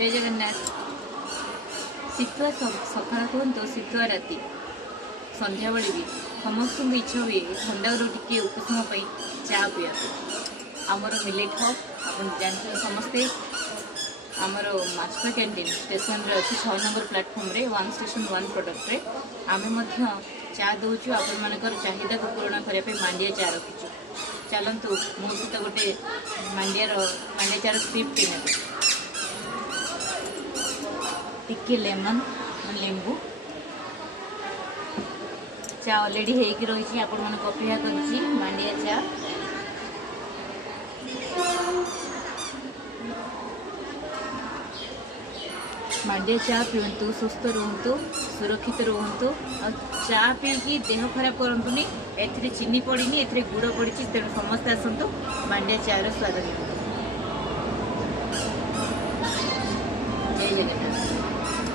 जय जगन्नाथ। शीतुआ सकाळ कहतु शीतुआ राति संध्या बेले भी समस्त इच्छा हुए ठंडा टे उपशम चा पीवा आमर मिलेट हब आप जानते समस्ते आमर मास्टर कैंटीन स्टेशन रे अच्छी 6 नंबर प्लेटफॉर्म रे 1 स्टेशन 1 प्रोडक्ट रे आमे चा दौचु आपण मानकर चाहिदा को पूर्ण करने मांडिया चा रखीचु। चलतु मो सहित गोटे मांडिया चार स्क्रिप्ट ने टिके लेमन लेंबू चा ऑलरेडी हेकी रही आपण मन अपेक्षा कर मांडिया चा मांडिया चा पीतु सुस्थ रुहतु सुरक्षित रुहतु चा पीकी देह खराब करतुनि ए चीनी पड़नी ए गुड़ पड़ी तेणु समस्ते आसतु मांडिया चार स्वाद जय जगन्नाथ।